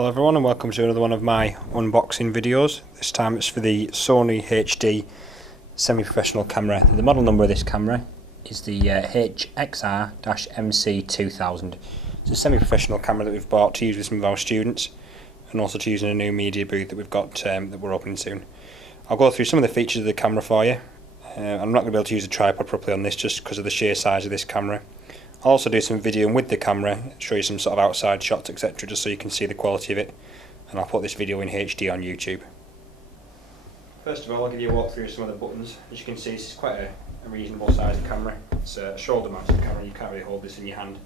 Hello everyone and welcome to another one of my unboxing videos. This time it's for the Sony HD semi-professional camera. The model number of this camera is the HXR-MC2000. It's a semi-professional camera that we've bought to use with some of our students and also to use in a new media booth that we've got that we're opening soon. I'll go through some of the features of the camera for you. I'm not going to be able to use a tripod properly on this just because of the sheer size of this camera. I'll also do some videoing with the camera, show you some sort of outside shots etc, just so you can see the quality of it, and I'll put this video in HD on YouTube. First of all, I'll give you a walk through some of the buttons. As you can see, this is quite a reasonable sized camera. It's a shoulder mounted camera, you can't really hold this in your hand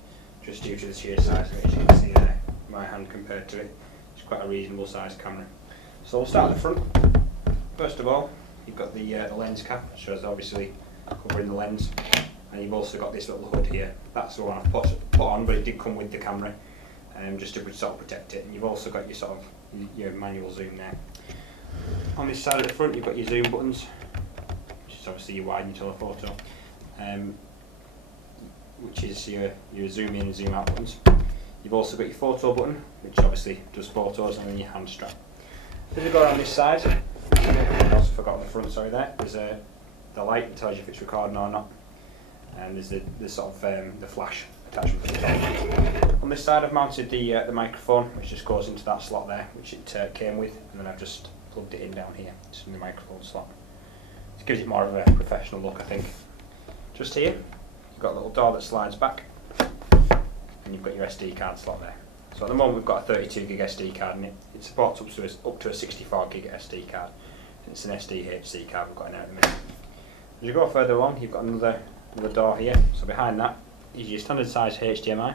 just due to the sheer size of it. As you can see there, my hand compared to it, it's quite a reasonable sized camera. So we'll start at the front. First of all, you've got the lens cap, which shows obviously covering the lens. And you've also got this little hood here. That's the one I've put on, but it did come with the camera, just to sort of protect it. And you've also got your sort of your manual zoom there. On this side of the front, you've got your zoom buttons, which is obviously your wide and your telephoto, which is your zoom in and zoom out buttons. You've also got your photo button, which obviously does photos, and then your hand strap. As we go around this side, I also forgot on the front. Sorry, there's the light that tells you if it's recording or not. And there's the sort of the flash attachment to the top. On this side I've mounted the microphone, which just goes into that slot there, which it came with, and then I've just plugged it in down here. It's in the microphone slot. It gives it more of a professional look, I think. Just here, you've got a little door that slides back, and you've got your SD card slot there. So at the moment we've got a 32 gig SD card in it. It supports up to a 64 gig SD card. And it's an SDHC card we've got in there at the minute. As you go further along, you've got another door here. So behind that is your standard size HDMI,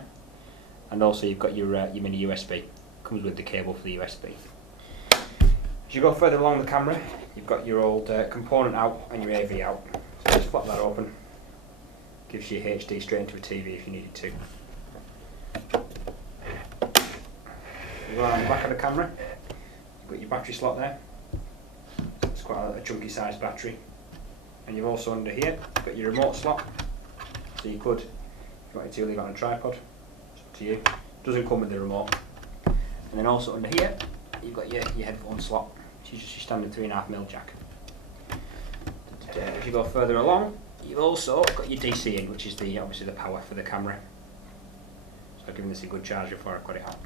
and also you've got your mini USB. Comes with the cable for the USB. As you go further along the camera, you've got your old component out and your AV out. So just flap that open. Gives you HD straight into a TV if you needed to. You go around the back of the camera. You've got your battery slot there. It's quite a chunky sized battery. And you've also under here got your remote slot, so you could, if you wanted to, leave it on a tripod. It's up to you. It doesn't come with the remote. And then also under here you've got your headphone slot, which is just your standard 3.5mm jack. As you go further along, you've also got your DC in, which is obviously the power for the camera. So I've given this a good charge before I got it out.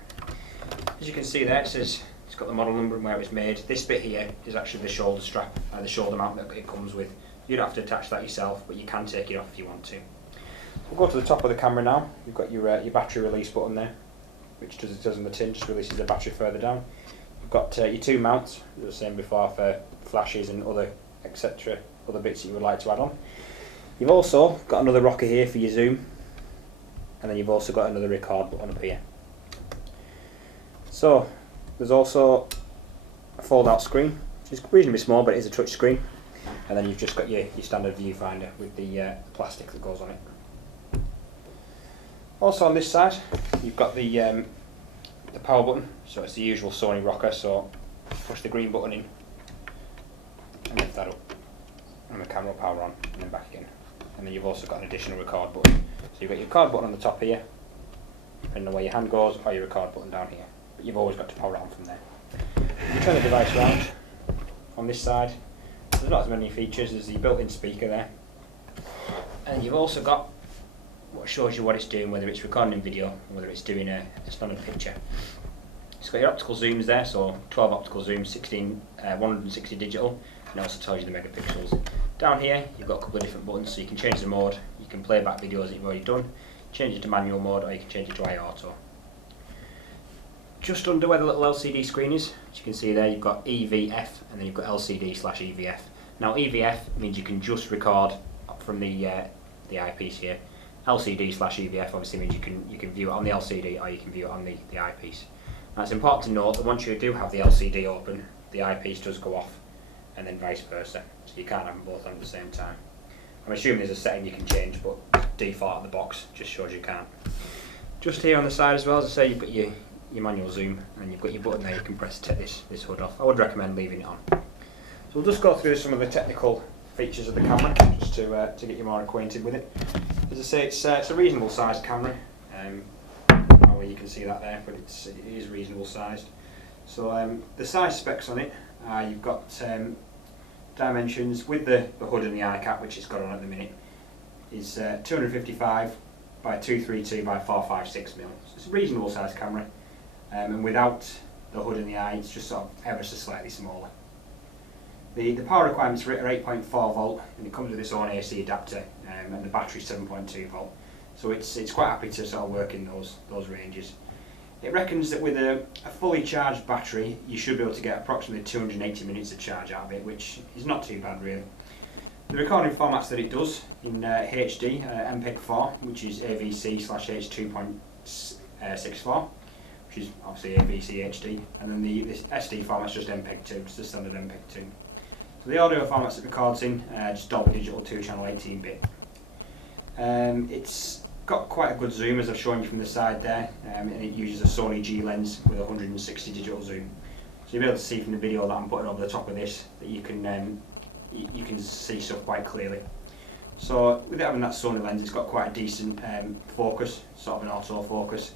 As you can see there, it says it's got the model number and where it was made. This bit here is actually the shoulder strap, the shoulder mount that it comes with. You don't have to attach that yourself, but you can take it off if you want to. We'll go to the top of the camera now. You've got your battery release button there, which does it on the tin, just releases the battery further down. You've got your two mounts, as I was saying before, for flashes and other etc, other bits that you would like to add on. You've also got another rocker here for your zoom, and then you've also got another record button up here. So there's also a fold-out screen, which is reasonably small, but it is a touch screen. And then you've just got your standard viewfinder with the plastic that goes on it. Also on this side, you've got the power button. So it's the usual Sony rocker. So push the green button in and lift that up, and the camera will power on and then back again. And then you've also got an additional record button. So you've got your record button on the top here, depending on where your hand goes, or your record button down here. But you've always got to power it on from there. You turn the device around on this side. There's not as many features. There's the built-in speaker there, and you've also got what shows you what it's doing, whether it's recording video or whether it's doing a standard picture. It's got your optical zooms there, so 12 optical zooms, 160 digital, and it also tells you the megapixels. Down here you've got a couple of different buttons, so you can change the mode. You can play back videos that you've already done, change it to manual mode, or you can change it to iAuto. Just under where the little LCD screen is, as you can see there, you've got EVF and then you've got LCD/EVF. Now EVF means you can just record from the eyepiece here. LCD/EVF obviously means you can view it on the LCD or you can view it on the eyepiece. Now it's important to note that once you do have the LCD open, the eyepiece does go off, and then vice versa. So you can't have them both on at the same time. I'm assuming there's a setting you can change, but default at the box just shows you can't. Just here on the side as well, as I say, you've got your manual zoom, and you've got your button there you can press to take this hood off. I would recommend leaving it on. So we'll just go through some of the technical features of the camera, just to get you more acquainted with it. As I say, it's a reasonable sized camera. Well, you can see that there, but it is reasonable sized. So the size specs on it, you've got dimensions with the hood and the eye cap, which it's got on at the minute, is 255 by 232 by 456 mm. So it's a reasonable size camera, and without the hood and the eye, it's just sort of ever so slightly smaller. The power requirements are 8.4 volt, and it comes with its own AC adapter, and the battery is 7.2 volt. So it's quite happy to sort of work in those ranges. It reckons that with a fully charged battery, you should be able to get approximately 280 minutes of charge out of it, which is not too bad really. The recording formats that it does in HD, MPEG-4, which is AVC/H2.64, which is obviously AVC HD, and then the SD format's just MPEG-2, just the standard MPEG-2. So the audio formats it records in, just Dolby Digital 2-channel 18-bit. It's got quite a good zoom, as I've shown you from the side there, and it uses a Sony G lens with 160 digital zoom. So you'll be able to see from the video that I'm putting over the top of this that you can see stuff quite clearly. So with it having that Sony lens, it's got quite a decent focus, sort of an autofocus.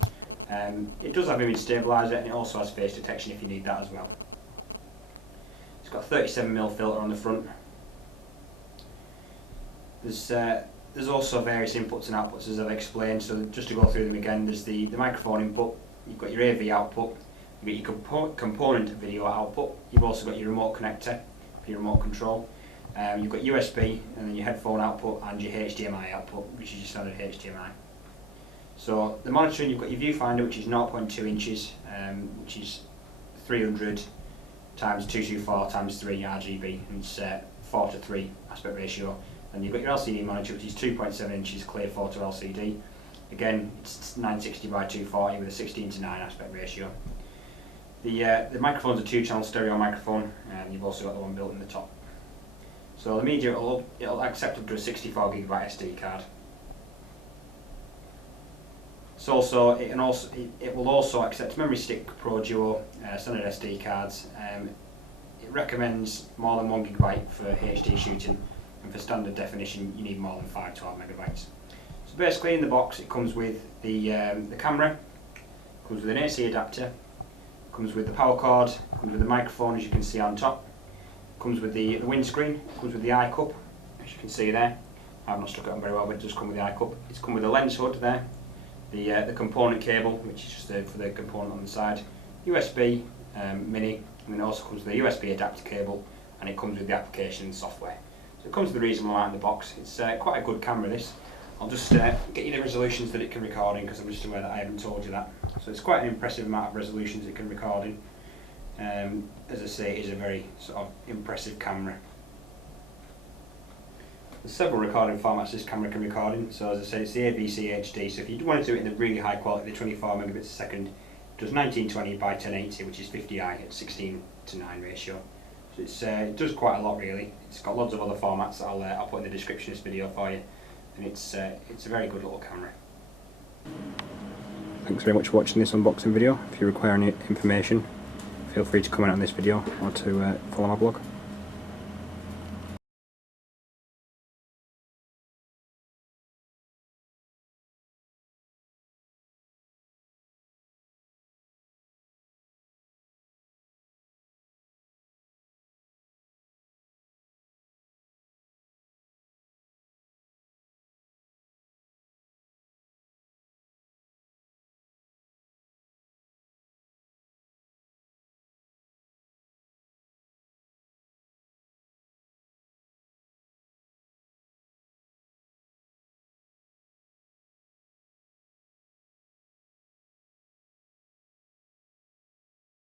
It does have image stabilizer, and it also has face detection if you need that as well. It's got a 37mm filter on the front. There's also various inputs and outputs, as I've explained, so just to go through them again, there's the microphone input, you've got your AV output, you've got your component video output, you've also got your remote connector for your remote control, you've got USB, and then your headphone output and your HDMI output, which is your standard HDMI. So the monitoring, you've got your viewfinder, which is 0.2 inches, which is 300 times 224 times 3 RGB, and it's 4:3 aspect ratio. And you've got your LCD monitor, which is 2.7 inches clear photo LCD. Again, it's 960 by 240 with a 16:9 aspect ratio. The microphone's a 2-channel stereo microphone, and you've also got the one built in the top. So the media, it'll accept up to a 64GB SD card. It will also accept Memory Stick Pro Duo standard SD cards. It recommends more than 1GB for HD shooting, and for standard definition you need more than 512 megabytes. So basically in the box it comes with the camera, comes with an AC adapter, comes with the power cord, comes with the microphone as you can see on top, comes with the windscreen, comes with the eye cup as you can see there. I've not stuck it on very well, but it does come with the eye cup. It's come with a lens hood there, the component cable, which is just for the component on the side, USB mini, and then it also comes with a USB adapter cable, and it comes with the application and software. So it comes with a reasonable amount in the box. It's quite a good camera, this. I'll just get you the resolutions that it can record in, because I'm just aware that I haven't told you that. So it's quite an impressive amount of resolutions it can record in. As I say, it is a very sort of impressive camera. There's several recording formats this camera can record in. So as I said, it's the AVC HD, so if you want to do it in the really high quality, the 24 megabits a second, it does 1920 by 1080, which is 50i at 16:9 ratio. So it does quite a lot really. It's got lots of other formats that I'll put in the description of this video for you, and it's a very good little camera. Thanks very much for watching this unboxing video. If you require any information, feel free to comment on this video or to follow my blog.